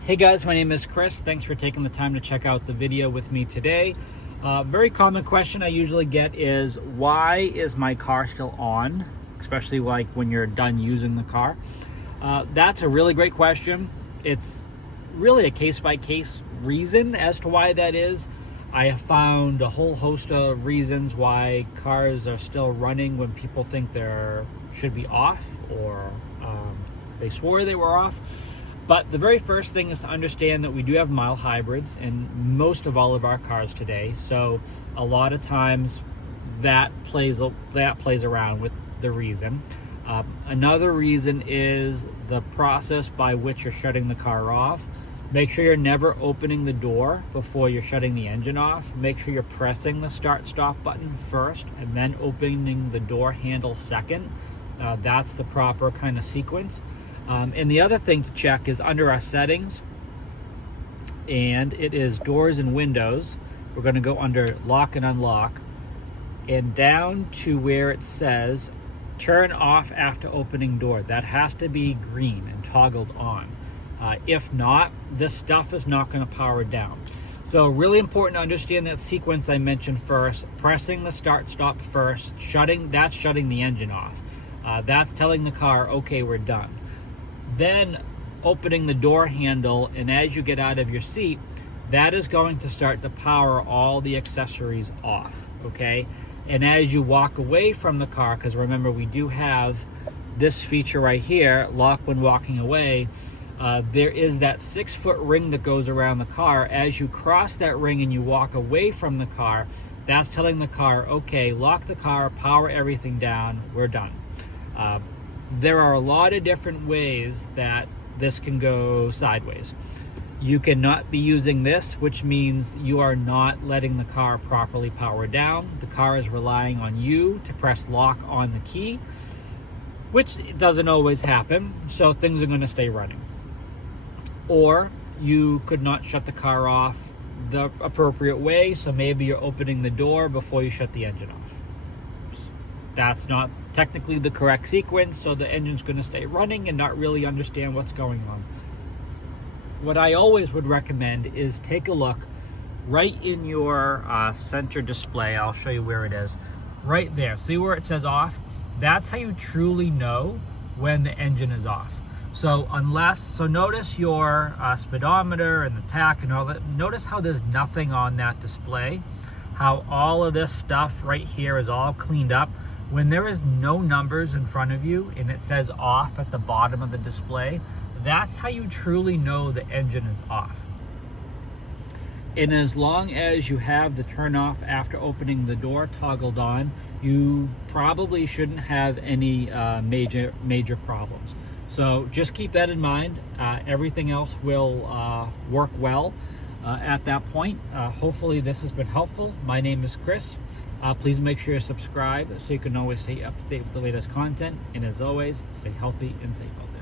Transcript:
Hey guys, my name is Chris. Thanks for taking the time to check out the video with me today. Very common question I usually get is, why is my car still on? Especially like when you're done using the car. That's a really great question. It's really a case-by-case reason as to why that is. I have found a whole host of reasons why cars are still running when people think they should be off, or they swore they were off. But the very first thing is to understand that we do have mild hybrids in most of all of our cars today. So a lot of times that plays around with the reason. Another reason is the process by which you're shutting the car off. Make sure you're never opening the door before you're shutting the engine off. Make sure you're pressing the start-stop button first and then opening the door handle second. That's the proper kind of sequence. And the other thing to check is under our settings, and it is doors and windows. We're going to go under lock and unlock, and down to where it says turn off after opening door. That has to be green and toggled on. If not, this stuff is not going to power down. So really important to understand that sequence I mentioned first. Pressing the start stop first, that's shutting the engine off. That's telling the car, okay, we're done. Then opening the door handle, and as you get out of your seat, that is going to start to power all the accessories off, okay? And as you walk away from the car, because remember we do have this feature right here, lock when walking away, there is that 6-foot ring that goes around the car. As you cross that ring and you walk away from the car, that's telling the car, okay, lock the car, power everything down, we're done. There are a lot of different ways that this can go sideways. You cannot be using this, which means you are not letting the car properly power down. The car is relying on you to press lock on the key, which doesn't always happen, so things are going to stay running. Or you could not shut the car off the appropriate way, so maybe you're opening the door before you shut the engine off. That's not technically the correct sequence, so the engine's going to stay running and not really understand what's going on. What I always would recommend is take a look right in your center display. I'll show you where it is. Right there. See where it says off? That's how you truly know when the engine is off. So notice your speedometer and the tach and all that. Notice how there's nothing on that display. How all of this stuff right here is all cleaned up. When there is no numbers in front of you and it says off at the bottom of the display, that's how you truly know the engine is off. And as long as you have the turn off after opening the door toggled on, you probably shouldn't have any major problems. So just keep that in mind. Everything else will work well at that point. Hopefully this has been helpful. My name is Chris. Please make sure you subscribe so you can always stay up to date with the latest content. And as always, stay healthy and safe out there.